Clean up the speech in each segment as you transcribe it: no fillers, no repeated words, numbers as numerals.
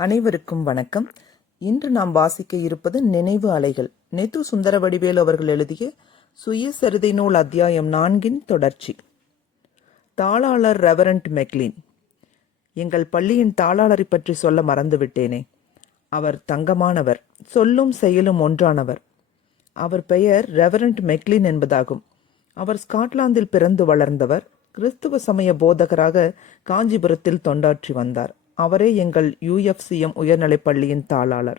அனைவருக்கும் வணக்கம். இன்று நாம் வாசிக்க இருப்பது நினைவு அலைகள். நெது சுந்தரவடிவேலு அவர்கள் எழுதிய சுயசரிதை நூல் அத்தியாயம் 4 தொடர்ச்சி. தாளாளர் ரெவரண்ட் மெக்லின். எங்கள் பள்ளியின் தாளாளரை பற்றி சொல்ல மறந்துவிட்டேனே. அவர் தங்கமானவர், சொல்லும் செயலும் ஒன்றானவர். அவர் பெயர் ரெவரண்ட் மெக்லின் என்பதாகும். அவர் ஸ்காட்லாந்தில் பிறந்து வளர்ந்தவர். கிறிஸ்துவ சமய போதகராக காஞ்சிபுரத்தில் தொண்டாற்றி வந்தார். அவரே எங்கள் UFCM உயர்நிலைப் பள்ளியின் தாளாளர்.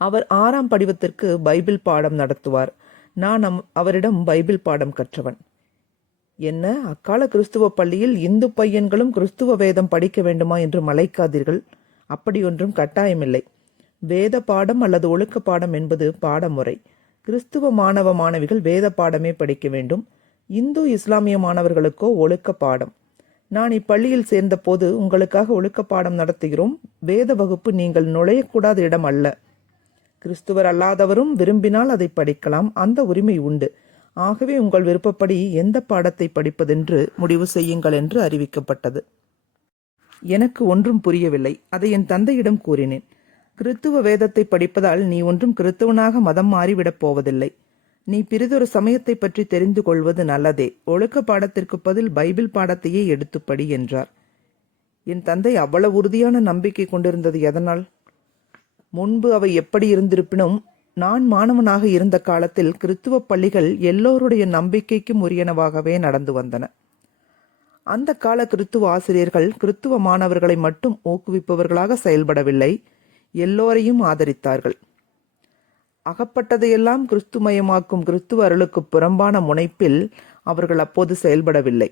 அவர் 6ஆம் படிவத்திற்கு பைபிள் பாடம் நடத்துவார். நான் அவரிடம் பைபிள் பாடம் கற்றவன். என்ன, அக்கால கிறிஸ்துவ பள்ளியில் இந்து பையன்களும் கிறிஸ்துவ வேதம் படிக்க வேண்டுமா என்று மலைக்காதீர்கள். அப்படியொன்றும் கட்டாயமில்லை. வேத பாடம் அல்லது ஒழுக்க பாடம் என்பது பாடமுறை. கிறிஸ்துவ மாணவ மாணவிகள் வேத பாடமே படிக்க வேண்டும். இந்து இஸ்லாமிய மாணவர்களுக்கோ ஒழுக்க பாடம். நான் இப்பள்ளியில் சேர்ந்த போது உங்களுக்காக ஒழுக்க பாடம் நடத்துகிறோம். வேத வகுப்பு நீங்கள் நுழையக்கூடாத இடம் அல்ல. கிறிஸ்துவர் அல்லாதவரும் விரும்பினால் அதை படிக்கலாம். அந்த உரிமை உண்டு. ஆகவே உங்கள் விருப்பப்படி எந்த பாடத்தை படிப்பதென்று முடிவு செய்யுங்கள் என்று அறிவிக்கப்பட்டது. எனக்கு ஒன்றும் புரியவில்லை. அதை என் தந்தையிடம் கூறினேன். கிறிஸ்துவ வேதத்தை படிப்பதால் நீ ஒன்றும் கிறிஸ்தவனாக மதம் மாறிவிடப் போவதில்லை. நீ பிறிதொரு சமயத்தை பற்றி தெரிந்து கொள்வது நல்லதே. ஒழுக்க பாடத்திற்கு பதில் பைபிள் பாடத்தையே எடுத்துப்படி என்றார். என் தந்தை அவ்வளவு உறுதியான நம்பிக்கை கொண்டிருந்தது எதனால்? முன்பு அவை எப்படி இருந்திருப்பினும் நான் மாணவனாக இருந்த காலத்தில் கிறிஸ்துவ பள்ளிகள் எல்லோருடைய நம்பிக்கைக்கும் உரியனவாகவே நடந்து வந்தன. அந்த கால கிறிஸ்துவ ஆசிரியர்கள் கிறிஸ்துவ மாணவர்களை மட்டும் ஊக்குவிப்பவர்களாக செயல்படவில்லை, எல்லோரையும் ஆதரித்தார்கள். அகப்பட்டதையெல்லாம் கிறிஸ்துமயமாக்கும் கிறிஸ்துவ அருளுக்கு புறம்பான முனைப்பில் அவர்கள் அப்போது செயல்படவில்லை.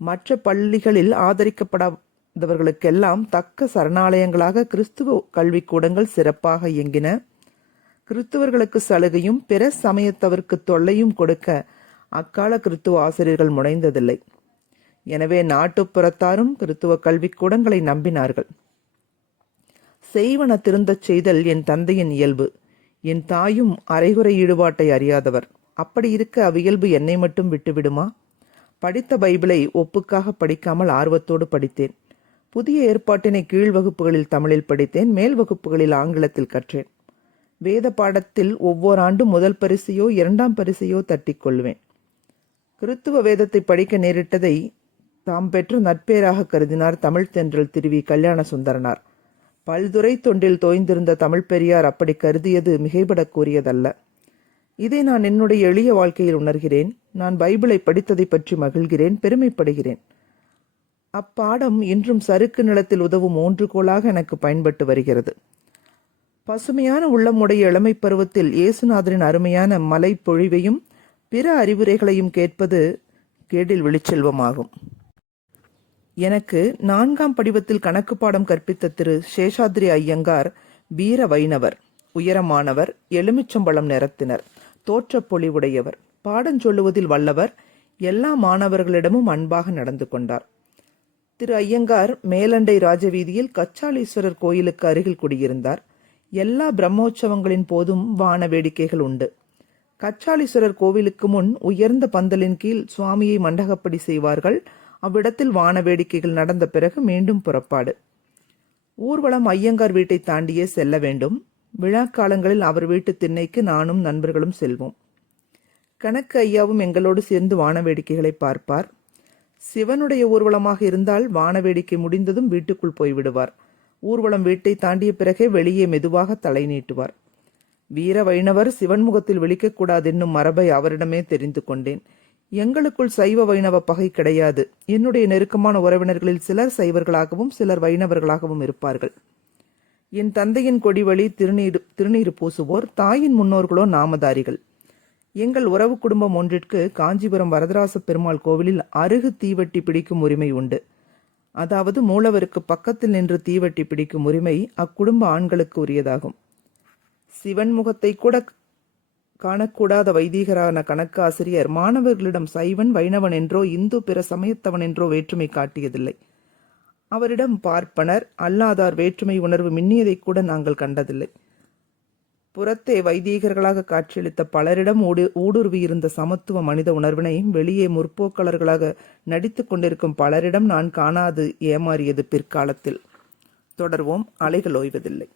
மற்ற பள்ளிகளில் ஆதரிக்கப்படாதவர்களுக்கெல்லாம் தக்க சரணாலயங்களாக கிறிஸ்துவ கல்விக்கூடங்கள் சிறப்பாக இயங்கின. கிறிஸ்துவர்களுக்கு சலுகையும் பிற சமயத்தவருக்கு தொல்லையும் கொடுக்க அக்கால கிறிஸ்துவ ஆசிரியர்கள் முனைந்ததில்லை. எனவே நாட்டுப்புறத்தாரும் கிறிஸ்துவ கல்விக்கூடங்களை நம்பினார்கள். செய்வன திருந்தச் செய்தல் என் தந்தையின் இயல்பு. என் தாயும் அரைகுறை ஈடுபாட்டை அறியாதவர். அப்படி இருக்க அவ்வியல்பு என்னை மட்டும் விட்டுவிடுமா? படித்த பைபிளை ஒப்புக்காக படிக்காமல் ஆர்வத்தோடு படித்தேன். புதிய ஏற்பாட்டினை கீழ் வகுப்புகளில் தமிழில் படித்தேன், மேல் வகுப்புகளில் ஆங்கிலத்தில் கற்றேன். வேத பாடத்தில் ஒவ்வொரு ஆண்டும் முதல் பரிசையோ 2ஆம் பரிசையோ தட்டிக்கொள்வேன். கிறிஸ்துவ வேதத்தை படிக்க நேரிட்டதை தாம் பெற்ற நட்பேராக கருதினார் தமிழ் தென்றல் திருவி கல்யாண சுந்தரனார். பல்துறை தொண்டில் தோய்ந்திருந்த தமிழ் பெரியார் அப்படி கருதியது மிகைபடக் கூறியதல்ல. இதை நான் என்னுடைய எளிய வாழ்க்கையில் உணர்கிறேன். நான் பைபிளை படித்ததை பற்றி மகிழ்கிறேன், பெருமைப்படுகிறேன். அப்பாடம் இன்றும் சறுக்கு நிலத்தில் உதவும் ஊன்றுகோலாக எனக்கு பயன்பட்டு வருகிறது. பசுமையான உள்ளமுடைய இளமை பருவத்தில் இயேசுநாதரின் அருமையான மலை பொழிவையும் பிற அறிவுரைகளையும் கேட்பது கேடில் விழிச்செல்வமாகும். எனக்கு 4ஆம் படிவத்தில் கணக்கு பாடம் கற்பித்த திரு சேஷாத்ரி ஐயங்கார் வீர வைணவர், உயரமானவர், எலுமிச்சம்பழம் நிறத்தினர், தோற்றப்பொழிவுடையவர், பாடம் சொல்லுவதில் வல்லவர், எல்லா மாணவர்களிடமும் அன்பாக நடந்து கொண்டார். திரு ஐயங்கார் மேலண்டை ராஜவீதியில் கச்சாலீஸ்வரர் கோயிலுக்கு அருகில் குடியிருந்தார். எல்லா பிரம்மோற்சவங்களின் போதும் வான வேடிக்கைகள் உண்டு. கச்சாலீஸ்வரர் கோவிலுக்கு முன் உயர்ந்த பந்தலின் கீழ் சுவாமியை மண்டகப்படி செய்வார்கள். அவ்விடத்தில் வான வேடிக்கைகள் நடந்த பிறகு மீண்டும் புறப்பாடு. ஊர்வலம் ஐயங்கார் வீட்டை தாண்டியே செல்ல வேண்டும். விழா காலங்களில் அவர் வீட்டு திண்ணைக்கு நானும் நண்பர்களும் செல்வோம். கணக்கு ஐயாவும் எங்களோடு சேர்ந்து வான வேடிக்கைகளை பார்ப்பார். சிவனுடைய ஊர்வலமாக இருந்தால் வான வேடிக்கை முடிந்ததும் வீட்டுக்குள் போய்விடுவார். ஊர்வலம் வீட்டை தாண்டிய பிறகே வெளியே மெதுவாக தலை நீட்டுவார். வீர வைணவர் சிவன் முகத்தில் விழிக்கக்கூடாது என்னும் மரபை அவரிடமே தெரிந்து கொண்டேன். எங்களுக்குள் சைவ வைணவ பகை கிடையாது. என்னுடைய நெருக்கமான உறவினர்களில் சிலர் சைவர்களாகவும் சிலர் வைணவர்களாகவும் இருப்பார்கள். என் தந்தையின் கொடிவழி திருநீறு பூசுவோர், தாயின் முன்னோர்களோ நாமதாரிகள். எங்கள் உறவு குடும்பம் ஒன்றிற்கு காஞ்சிபுரம் வரதராச பெருமாள் கோவிலில் அருகு தீவட்டி பிடிக்கும் உரிமை உண்டு. அதாவது மூலவருக்கு பக்கத்தில் நின்று தீவட்டி பிடிக்கும் உரிமை அக்குடும்ப ஆண்களுக்கு உரியதாகும். சிவன் முகத்தை கூட காணக்கூடாத வைதீகரான கணக்கு ஆசிரியர் மாணவர்களிடம் சைவன் வைணவன் என்றோ இந்து பிற சமயத்தவன் என்றோ வேற்றுமை காட்டியதில்லை. அவரிடம் பார்ப்பனர் அல்லாதார் வேற்றுமை உணர்வு மின்னியதை கூட நாங்கள் கண்டதில்லை. புறத்தே வைதீகர்களாக காட்சியளித்த பலரிடம் ஊடுருவியிருந்த சமத்துவ மனித உணர்வினை வெளியே முற்போக்காளர்களாக நடித்து கொண்டிருக்கும் பலரிடம் நான் காணாது ஏமாறியது பிற்காலத்தில். தொடர்வோம். அலைகள் ஓய்வதில்லை.